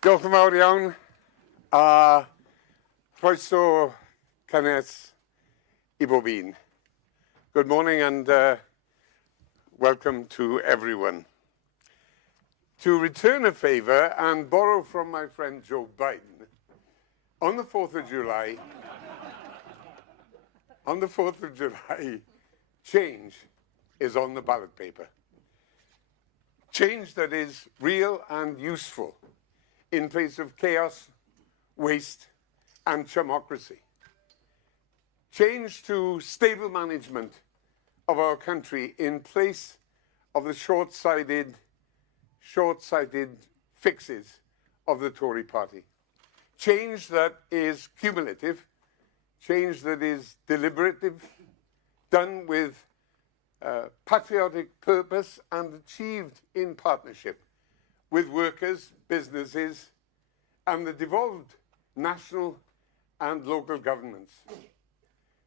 Diolch yn fawr iawn. Croeso cynnes I bob un. Good morning and welcome to everyone. To return a favour and borrow from my friend Joe Biden, on the 4th of July, change is on the ballot paper. Change that is real and useful in place of chaos, waste, and democracy. Change to stable management of our country in place of the short-sighted fixes of the Tory party. Change that is cumulative, change that is deliberative, done with patriotic purpose and achieved in partnership with workers, businesses, and the devolved national and local governments.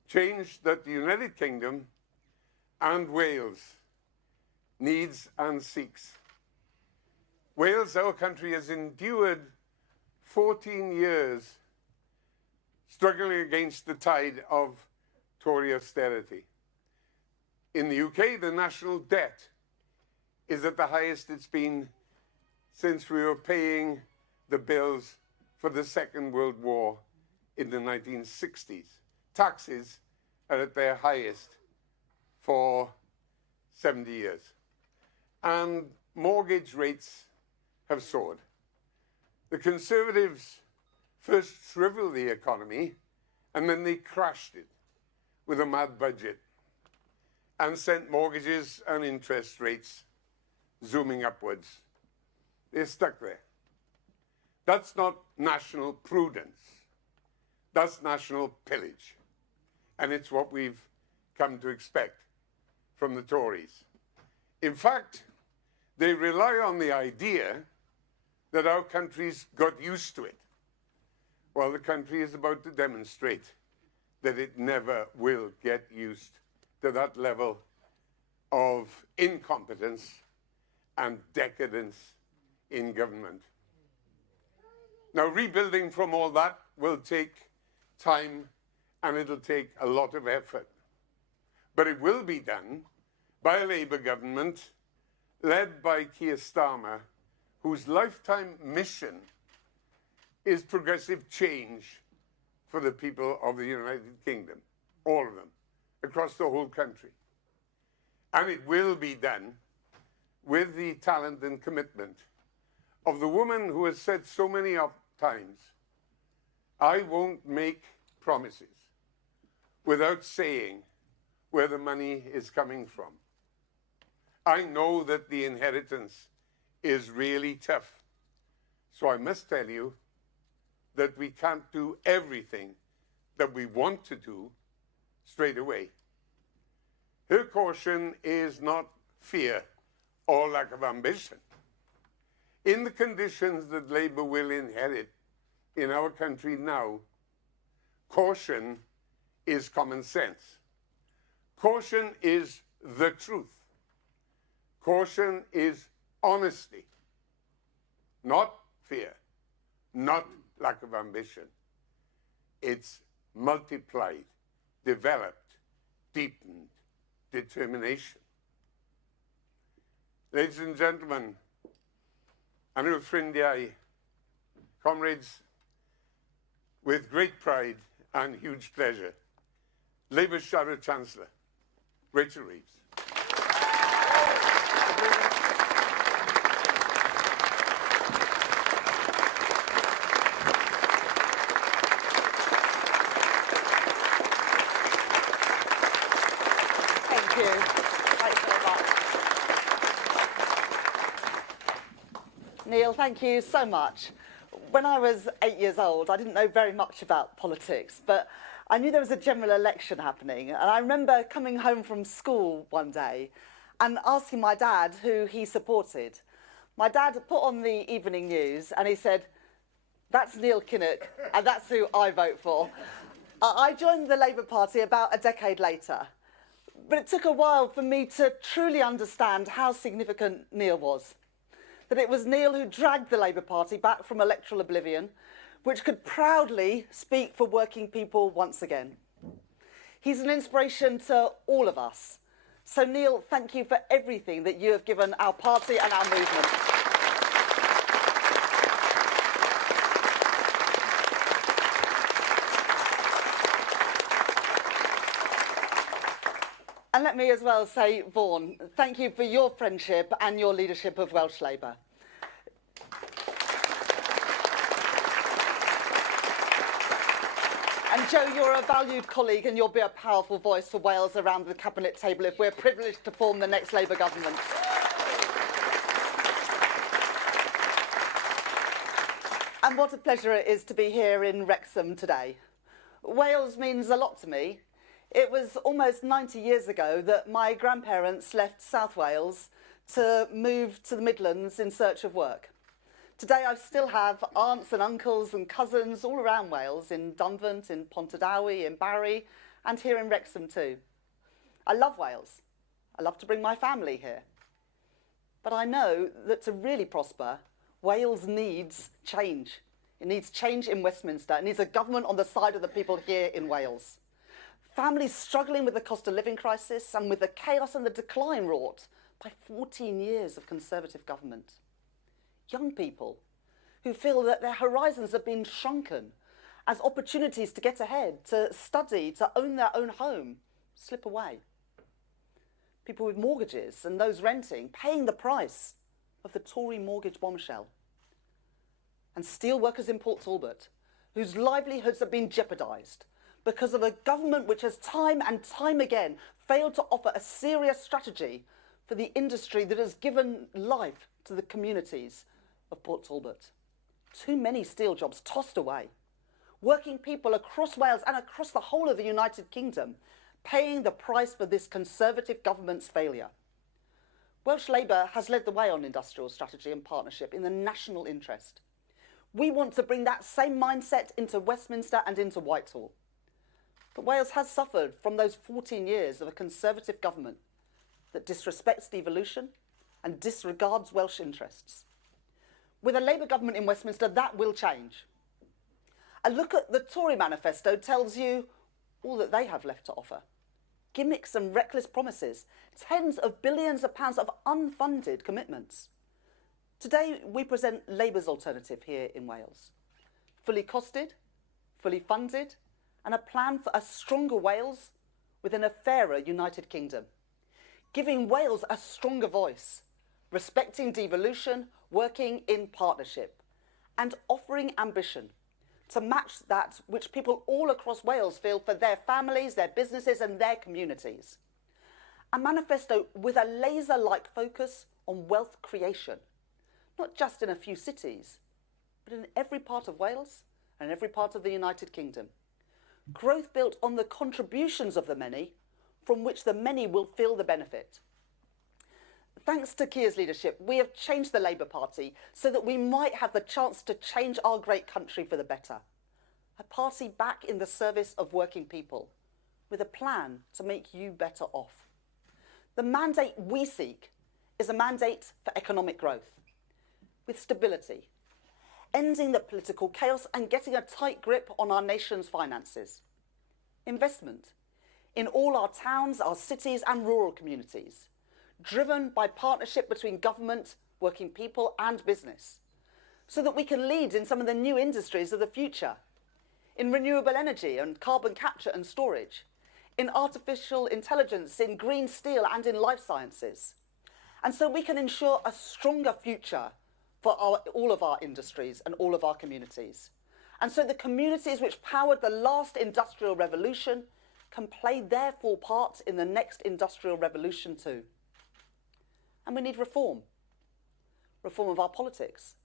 Change that the United Kingdom and Wales needs and seeks. Wales, our country, has endured 14 years struggling against the tide of Tory austerity. In the UK, the national debt is at the highest it's been since we were paying the bills for the Second World War in the 1960s. Taxes are at their highest for 70 years. And mortgage rates have soared. The Conservatives first shriveled the economy and then they crashed it with a mad budget and sent mortgages and interest rates zooming upwards. They're stuck there. That's not national prudence. That's national pillage. And it's what we've come to expect from the Tories. In fact, they rely on the idea that our country's got used to it. Well, the country is about to demonstrate that it never will get used to that level of incompetence and decadence in government. Now, rebuilding from all that will take time and it'll take a lot of effort. But it will be done by a Labour government led by Keir Starmer, whose lifetime mission is progressive change for the people of the United Kingdom, all of them, across the whole country. And it will be done with the talent and commitment of the woman who has said so many times, I won't make promises without saying where the money is coming from. I know that the inheritance is really tough. So I must tell you that we can't do everything that we want to do straight away. Her caution is not fear or lack of ambition. In the conditions that Labour will inherit in our country now, caution is common sense. Caution is the truth. Caution is honesty, not fear, not lack of ambition. It's multiplied, developed, deepened determination. Ladies and gentlemen, Anw ffrindiau, comrades, with great pride and huge pleasure, Labour's Shadow Chancellor, Rachel Reeves. Thank you. Thanks very much. Neil, thank you so much. When I was 8 years old, I didn't know very much about politics, but I knew there was a general election happening. And I remember coming home from school one day and asking my dad who he supported. My dad put on the evening news and he said, "That's Neil Kinnock, and that's who I vote for." I joined the Labour Party about a decade later. But it took a while for me to truly understand how significant Neil was. That it was Neil who dragged the Labour Party back from electoral oblivion, which could proudly speak for working people once again. He's an inspiration to all of us. So Neil, thank you for everything that you have given our party and our movement. And let me as well say, Vaughan, thank you for your friendship and your leadership of Welsh Labour. And Joe, you're a valued colleague and you'll be a powerful voice for Wales around the cabinet table if we're privileged to form the next Labour government. And what a pleasure it is to be here in Wrexham today. Wales means a lot to me. It was almost 90 years ago that my grandparents left South Wales to move to the Midlands in search of work. Today I still have aunts and uncles and cousins all around Wales, in Dunvant, in Pontardawy, in Barry, and here in Wrexham too. I love Wales. I love to bring my family here. But I know that to really prosper, Wales needs change. It needs change in Westminster. It needs a government on the side of the people here in Wales. Families struggling with the cost of living crisis and with the chaos and the decline wrought by 14 years of Conservative government. Young people who feel that their horizons have been shrunken as opportunities to get ahead, to study, to own their own home slip away. People with mortgages and those renting paying the price of the Tory mortgage bombshell. And steel workers in Port Talbot whose livelihoods have been jeopardised because of a government which has time and time again failed to offer a serious strategy for the industry that has given life to the communities of Port Talbot. Too many steel jobs tossed away. Working people across Wales and across the whole of the United Kingdom paying the price for this Conservative government's failure. Welsh Labour has led the way on industrial strategy and partnership in the national interest. We want to bring that same mindset into Westminster and into Whitehall. But Wales has suffered from those 14 years of a Conservative government that disrespects devolution and disregards Welsh interests. With a Labour government in Westminster, that will change. A look at the Tory manifesto tells you all that they have left to offer. Gimmicks and reckless promises, tens of billions of pounds of unfunded commitments. Today, we present Labour's alternative here in Wales. Fully costed, fully funded, and a plan for a stronger Wales within a fairer United Kingdom. Giving Wales a stronger voice, respecting devolution, working in partnership, and offering ambition to match that which people all across Wales feel for their families, their businesses and their communities. A manifesto with a laser-like focus on wealth creation, not just in a few cities, but in every part of Wales and every part of the United Kingdom. Growth built on the contributions of the many, from which the many will feel the benefit. Thanks to Keir's leadership, we have changed the Labour Party so that we might have the chance to change our great country for the better. A party back in the service of working people, with a plan to make you better off. The mandate we seek is a mandate for economic growth, with stability, ending the political chaos and getting a tight grip on our nation's finances. Investment in all our towns, our cities and rural communities, driven by partnership between government, working people and business, so that we can lead in some of the new industries of the future, in renewable energy and carbon capture and storage, in artificial intelligence, in green steel and in life sciences. And so we can ensure a stronger future for all of our industries and all of our communities. And so the communities which powered the last industrial revolution can play their full part in the next industrial revolution too. And we need reform. Reform of our politics.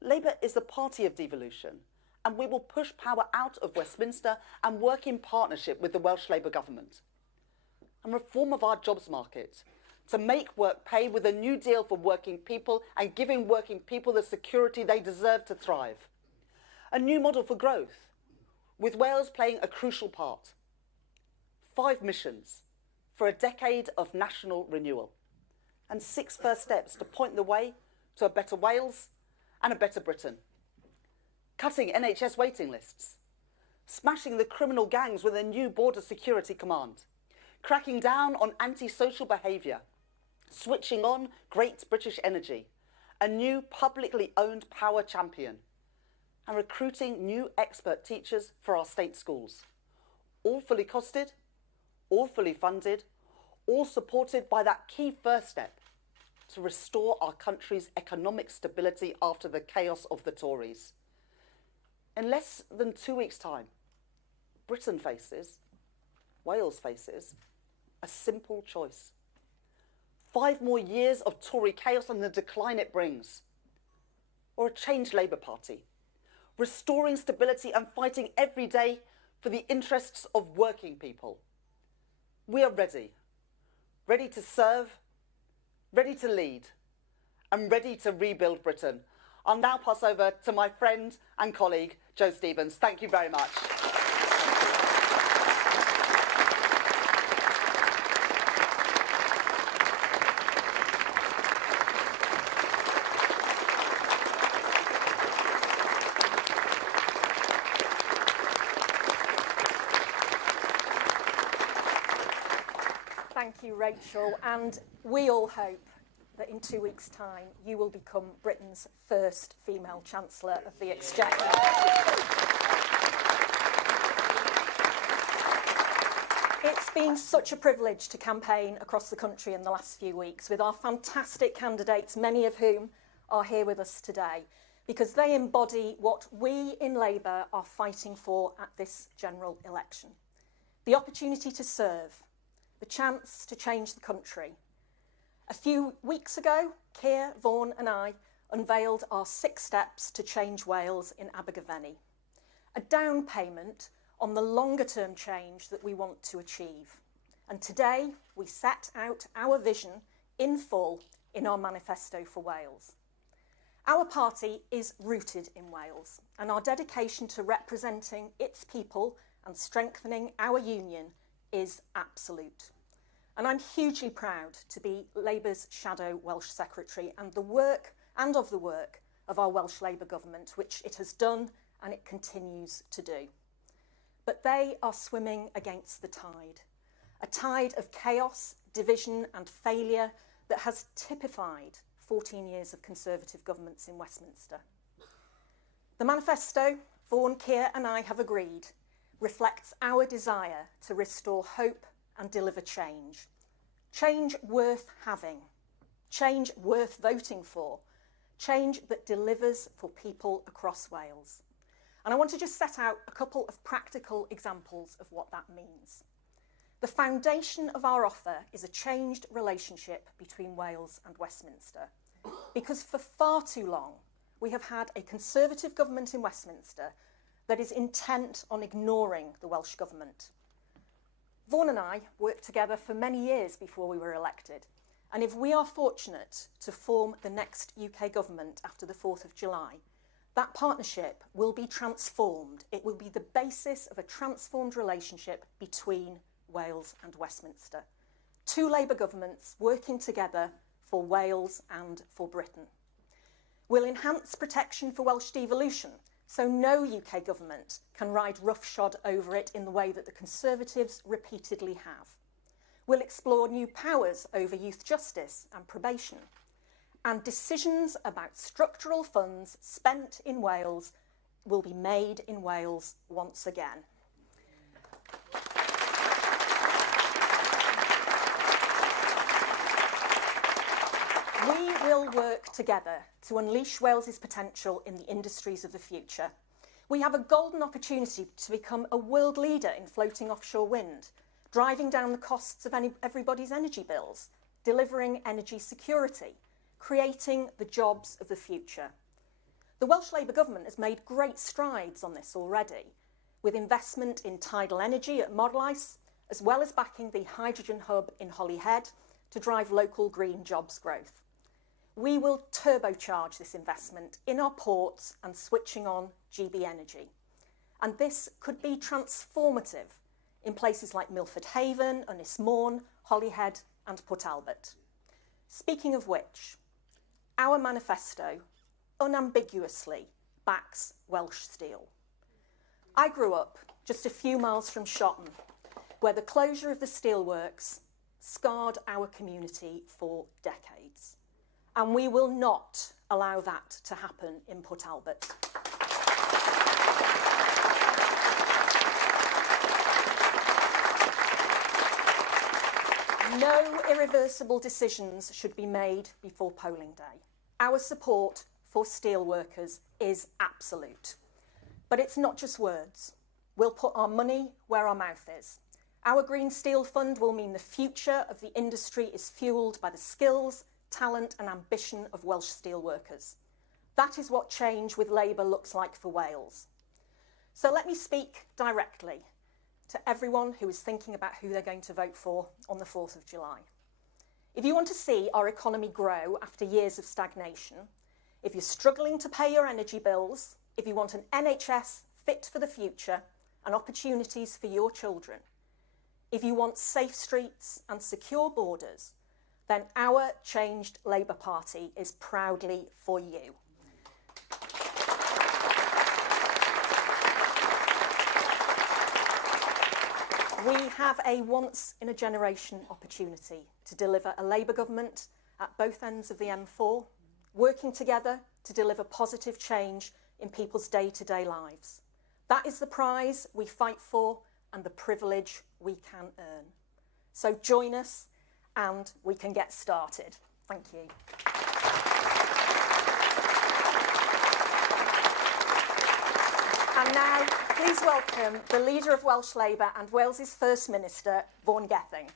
Labour is the party of devolution, and we will push power out of Westminster and work in partnership with the Welsh Labour government. And reform of our jobs market to make work pay with a new deal for working people and giving working people the security they deserve to thrive. A new model for growth, with Wales playing a crucial part. 5 missions for a decade of national renewal, and 6 first steps to point the way to a better Wales and a better Britain. Cutting NHS waiting lists, smashing the criminal gangs with a new border security command, cracking down on antisocial behaviour, switching on Great British Energy, a new publicly owned power champion, and recruiting new expert teachers for our state schools. All fully costed, all fully funded, all supported by that key first step to restore our country's economic stability after the chaos of the Tories. In less than 2 weeks' time, Britain faces, Wales faces, a simple choice. 5 more years of Tory chaos and the decline it brings. Or a changed Labour Party, restoring stability and fighting every day for the interests of working people. We are ready. Ready to serve, ready to lead, and ready to rebuild Britain. I'll now pass over to my friend and colleague, Jo Stevens. Thank you very much. Thank you, Rachel, and we all hope that in 2 weeks' time you will become Britain's first female Chancellor of the Exchequer. It's been such a privilege to campaign across the country in the last few weeks with our fantastic candidates, many of whom are here with us today, because they embody what we in Labour are fighting for at this general election. The opportunity to serve, the chance to change the country. A few weeks ago, Keir, Vaughan and I unveiled our 6 steps to change Wales in Abergavenny, a down payment on the longer-term change that we want to achieve. And today, we set out our vision in full in our Manifesto for Wales. Our party is rooted in Wales, and our dedication to representing its people and strengthening our union is absolute. And I'm hugely proud to be Labour's shadow Welsh Secretary and of the work of our Welsh Labour government, which it has done and it continues to do. But they are swimming against the tide, a tide of chaos, division and failure that has typified 14 years of Conservative governments in Westminster. The manifesto Vaughan, Keir and I have agreed reflects our desire to restore hope and deliver change. Change worth having, change worth voting for, change that delivers for people across Wales. And I want to just set out a couple of practical examples of what that means. The foundation of our offer is a changed relationship between Wales and Westminster, because for far too long we have had a Conservative government in Westminster that is intent on ignoring the Welsh Government. Vaughan and I worked together for many years before we were elected, and if we are fortunate to form the next UK government after the 4th of July, that partnership will be transformed. It will be the basis of a transformed relationship between Wales and Westminster. 2 Labour governments working together for Wales and for Britain. We'll enhance protection for Welsh devolution, so no UK government can ride roughshod over it in the way that the Conservatives repeatedly have. We'll explore new powers over youth justice and probation, and decisions about structural funds spent in Wales will be made in Wales once again. We will work together to unleash Wales's potential in the industries of the future. We have a golden opportunity to become a world leader in floating offshore wind, driving down the costs of everybody's energy bills, delivering energy security, creating the jobs of the future. The Welsh Labour government has made great strides on this already, with investment in tidal energy at Morlais, as well as backing the hydrogen hub in Holyhead to drive local green jobs growth. We will turbocharge this investment in our ports and switching on GB Energy. And this could be transformative in places like Milford Haven, Ynys Môn, Holyhead and Port Talbot. Speaking of which, our manifesto unambiguously backs Welsh steel. I grew up just a few miles from Shotton, where the closure of the steelworks scarred our community for decades. And we will not allow that to happen in Port Talbot. No irreversible decisions should be made before polling day. Our support for steelworkers is absolute. But it's not just words. We'll put our money where our mouth is. Our Green Steel Fund will mean the future of the industry is fuelled by the skills, talent and ambition of Welsh steelworkers. That is what change with Labour looks like for Wales. So let me speak directly to everyone who is thinking about who they're going to vote for on the 4th of July. If you want to see our economy grow after years of stagnation, if you're struggling to pay your energy bills, if you want an NHS fit for the future and opportunities for your children, if you want safe streets and secure borders, then our changed Labour Party is proudly for you. We have a once-in-a-generation opportunity to deliver a Labour government at both ends of the M4, working together to deliver positive change in people's day-to-day lives. That is the prize we fight for and the privilege we can earn. So join us and we can get started. Thank you. And now, please welcome the leader of Welsh Labour and Wales's First Minister, Vaughan Gething.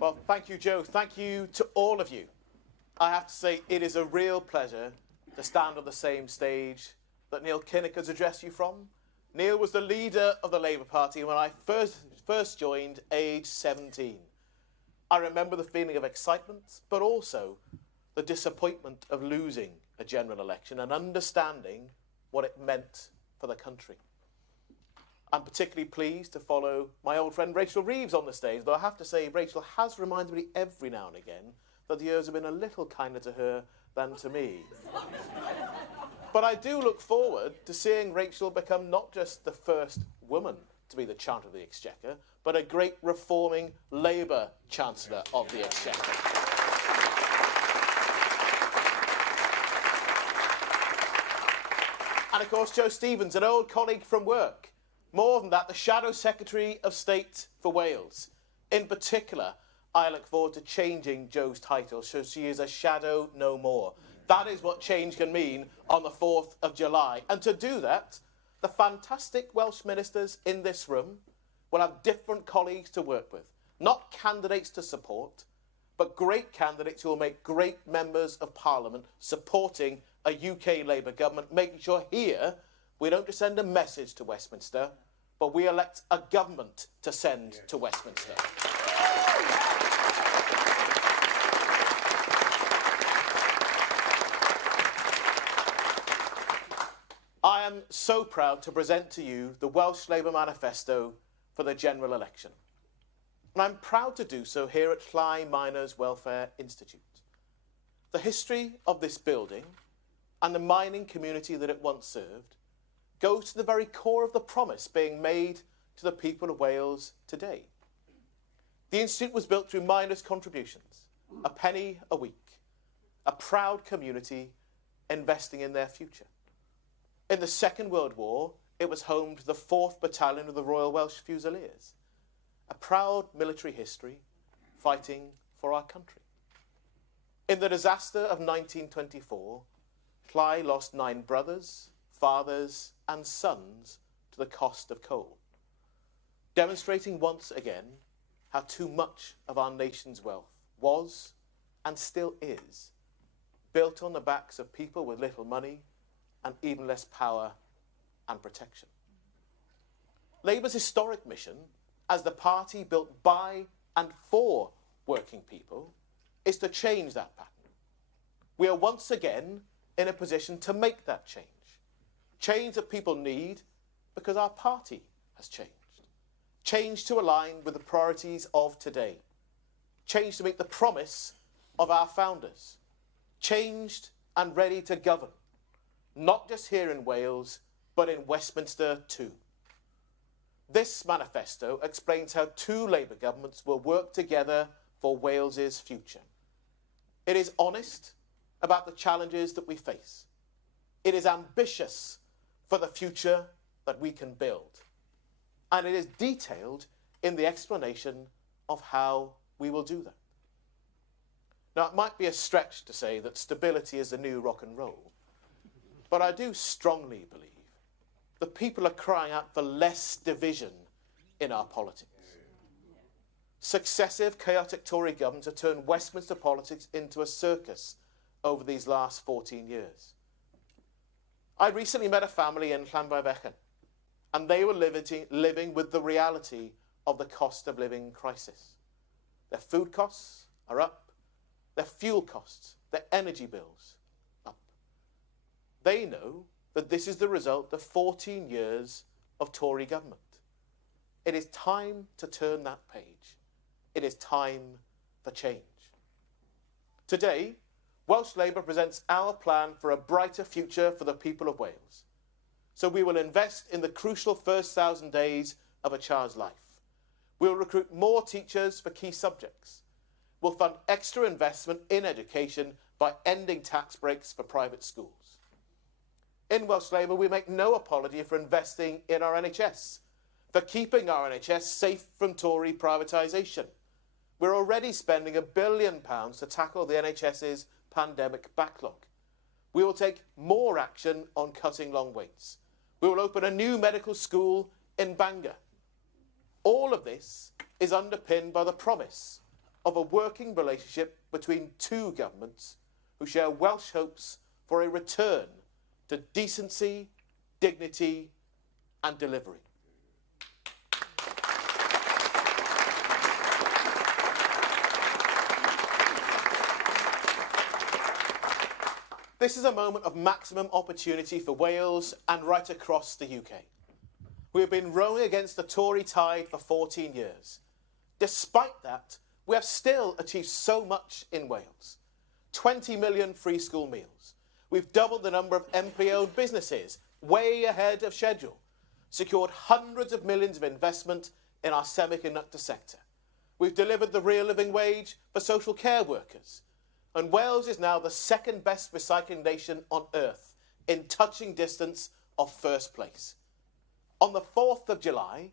Well, thank you, Joe. Thank you to all of you. I have to say, it is a real pleasure to stand on the same stage that Neil Kinnock has addressed you from. Neil was the leader of the Labour Party when I first joined, aged 17. I remember the feeling of excitement, but also the disappointment of losing a general election and understanding what it meant for the country. I'm particularly pleased to follow my old friend Rachel Reeves on the stage, though I have to say Rachel has reminded me every now and again that the years have been a little kinder to her than to me. But I do look forward to seeing Rachel become not just the first woman to be the Chancellor of the Exchequer, but a great reforming Labour Chancellor of the Exchequer. And of course, Joe Stevens, an old colleague from work. More than that, the Shadow Secretary of State for Wales. In particular, I look forward to changing Jo's title so she is a shadow no more. That is what change can mean on the 4th of July. And to do that, the fantastic Welsh ministers in this room will have different colleagues to work with. Not candidates to support, but great candidates who will make great members of Parliament supporting a UK Labour government, making sure here we don't just send a message to Westminster, but we elect a government to send to Westminster. so proud to present to you the Welsh Labour Manifesto for the general election. And I'm proud to do so here at Llai Miners Welfare Institute. The history of this building and the mining community that it once served goes to the very core of the promise being made to the people of Wales today. The Institute was built through miners' contributions, a penny a week, a proud community investing in their future. In the Second World War, it was home to the 4th Battalion of the Royal Welsh Fusiliers, a proud military history fighting for our country. In the disaster of 1924, Llai lost 9 brothers, fathers and sons to the cost of coal, demonstrating once again how too much of our nation's wealth was and still is built on the backs of people with little money and even less power and protection. Labour's historic mission as the party built by and for working people is to change that pattern. We are once again in a position to make that change. Change that people need because our party has changed. Change to align with the priorities of today. Change to meet the promise of our founders. Changed and ready to govern, not just here in Wales, but in Westminster too. This manifesto explains how 2 Labour governments will work together for Wales's future. It is honest about the challenges that we face. It is ambitious for the future that we can build. And it is detailed in the explanation of how we will do that. Now, it might be a stretch to say that stability is the new rock and roll, but I do strongly believe that people are crying out for less division in our politics. Successive chaotic Tory governments have turned Westminster politics into a circus over these last 14 years. I recently met a family in Llanfairfechan, and they were living with the reality of the cost of living crisis. Their food costs are up, their fuel costs, their energy bills up. They know that this is the result of 14 years of Tory government. It is time to turn that page. It is time for change. Today, Welsh Labour presents our plan for a brighter future for the people of Wales. So we will invest in the crucial first 1,000 days of a child's life. We will recruit more teachers for key subjects. We'll fund extra investment in education by ending tax breaks for private schools. In Welsh Labour, we make no apology for investing in our NHS, for keeping our NHS safe from Tory privatisation. We're already spending £1 billion to tackle the NHS's pandemic backlog. We will take more action on cutting long waits. We will open a new medical school in Bangor. All of this is underpinned by the promise of a working relationship between 2 governments who share Welsh hopes for a return to decency, dignity and delivery. This is a moment of maximum opportunity for Wales and right across the UK. We have been rowing against the Tory tide for 14 years. Despite that, we have still achieved so much in Wales. 20 million free school meals. We've doubled the number of MP-owned businesses, way ahead of schedule. Secured hundreds of millions of investment in our semiconductor sector. We've delivered the real living wage for social care workers. And Wales is now the 2nd best recycling nation on earth, in touching distance of 1st place. On the 4th of July,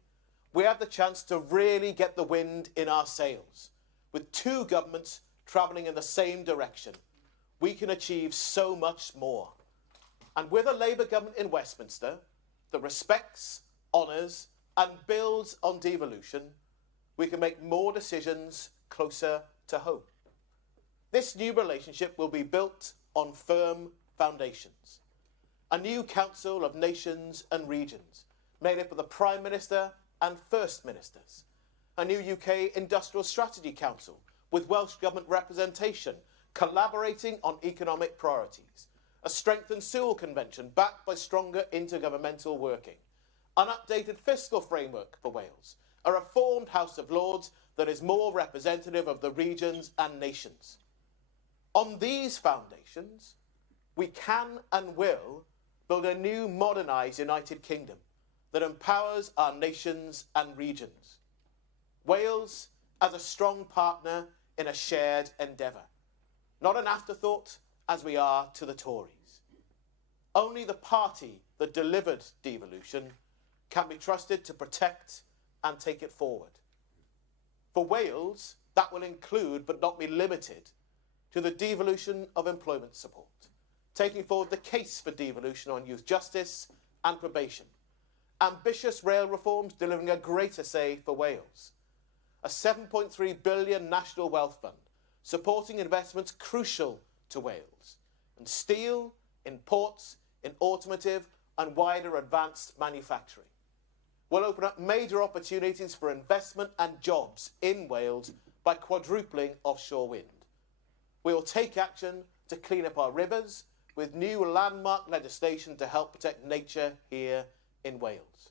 we have the chance to really get the wind in our sails. With 2 governments travelling in the same direction, we can achieve so much more. And with a Labour government in Westminster that respects, honours and builds on devolution, we can make more decisions closer to home. This new relationship will be built on firm foundations. A new Council of Nations and Regions, made up of the Prime Minister and First Ministers. A new UK Industrial Strategy Council with Welsh Government representation, collaborating on economic priorities. a strengthened Sewell Convention backed by stronger intergovernmental working, an updated fiscal framework for Wales, a reformed House of Lords that is more representative of the regions and nations. On these foundations, we can and will build a new modernised United Kingdom that empowers our nations and regions. Wales as a strong partner in a shared endeavour, not an afterthought as we are to the Tories. Only the party that delivered devolution can be trusted to protect and take it forward. For Wales, that will include, but not be limited, to the devolution of employment support, taking forward the case for devolution on youth justice and probation, ambitious rail reforms delivering a greater say for Wales, a £7.3 billion national wealth fund supporting investments crucial to Wales, and steel, in ports, in automotive and wider advanced manufacturing. Will open up major opportunities for investment and jobs in Wales by quadrupling offshore wind. We will take action to clean up our rivers with new landmark legislation to help protect nature here in Wales.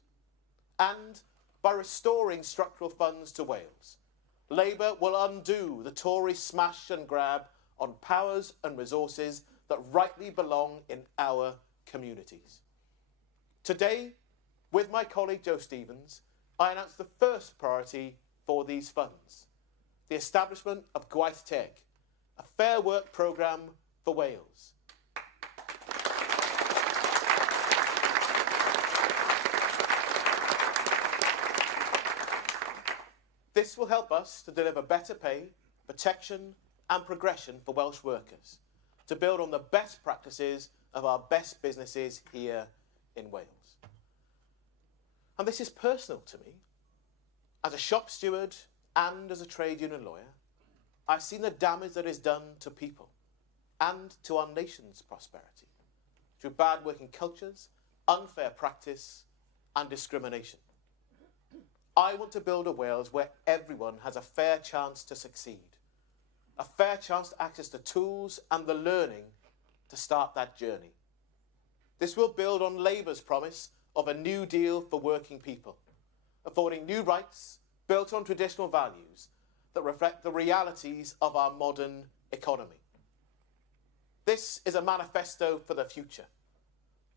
And by restoring structural funds to Wales, Labour will undo the Tory smash and grab on powers and resources that rightly belong in our communities. Today, with my colleague Joe Stevens, I announce the first priority for these funds, the establishment of Gwaith Teg, a fair work programme for Wales. This will help us to deliver better pay, protection and progression for Welsh workers, to build on the best practices of our best businesses here in Wales. And this is personal to me. As a shop steward and as a trade union lawyer, I've seen the damage that is done to people and to our nation's prosperity through bad working cultures, unfair practice and discrimination. I want to build a Wales where everyone has a fair chance to succeed, a fair chance to access the tools and the learning to start that journey. This will build on Labour's promise of a new deal for working people, affording new rights built on traditional values that reflect the realities of our modern economy. This is a manifesto for the future,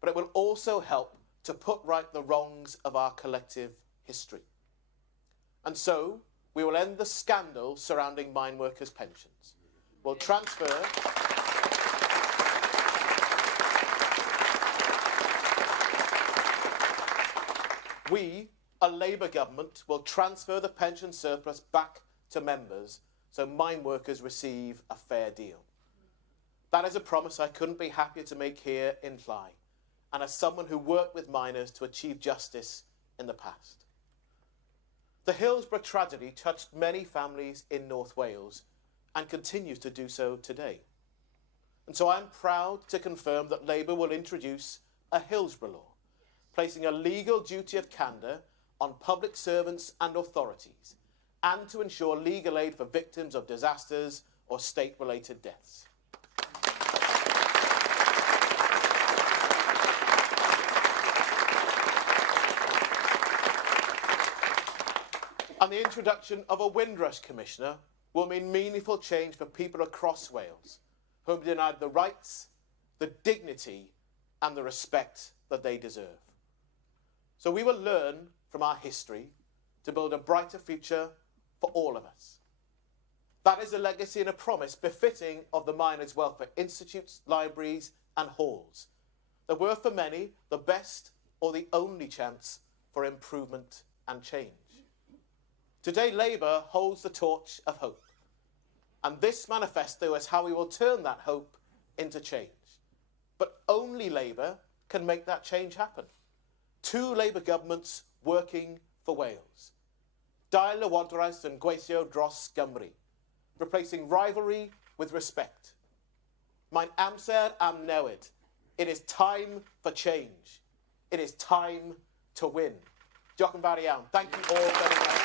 but it will also help to put right the wrongs of our collective history. And so, we will end the scandal surrounding mine workers' pensions. We'll transfer... We, a Labour government, will transfer the pension surplus back to members so mine workers receive a fair deal. That is a promise I couldn't be happier to make here in Cley, and as someone who worked with miners to achieve justice in the past. The Hillsborough tragedy touched many families in North Wales and continues to do so today. And so I'm proud to confirm that Labour will introduce a Hillsborough law, placing a legal duty of candour on public servants and authorities, and to ensure legal aid for victims of disasters or state-related deaths. And the introduction of a Windrush Commissioner will mean meaningful change for people across Wales, whom are denied the rights, the dignity and the respect that they deserve. So we will learn from our history to build a brighter future for all of us. That is a legacy and a promise befitting of the Miners' Welfare Institutes, libraries and halls that were for many the best or the only chance for improvement and change. Today, Labour holds the torch of hope. And this manifesto is how we will turn that hope into change. But only Labour can make that change happen. Two Labour governments working for Wales. Dail Lywodraeth and Gweithio dros Gymru, replacing rivalry with respect. Mae'n amser am newid. It is time for change. It is time to win. Diolch yn fawr iawn. Thank you all very much.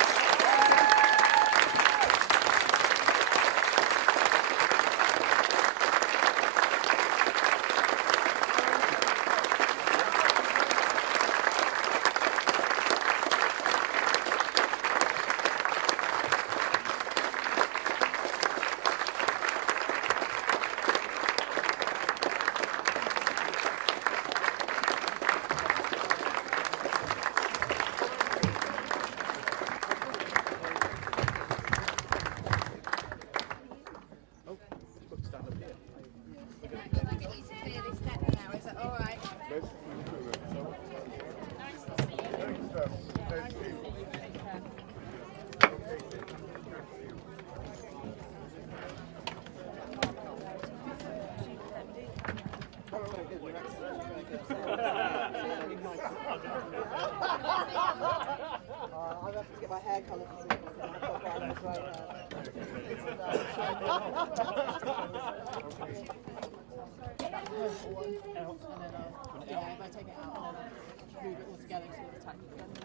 hair colour disease, and I thought Brian was right there. Yeah, if I take it out and then move it all together to the attack again.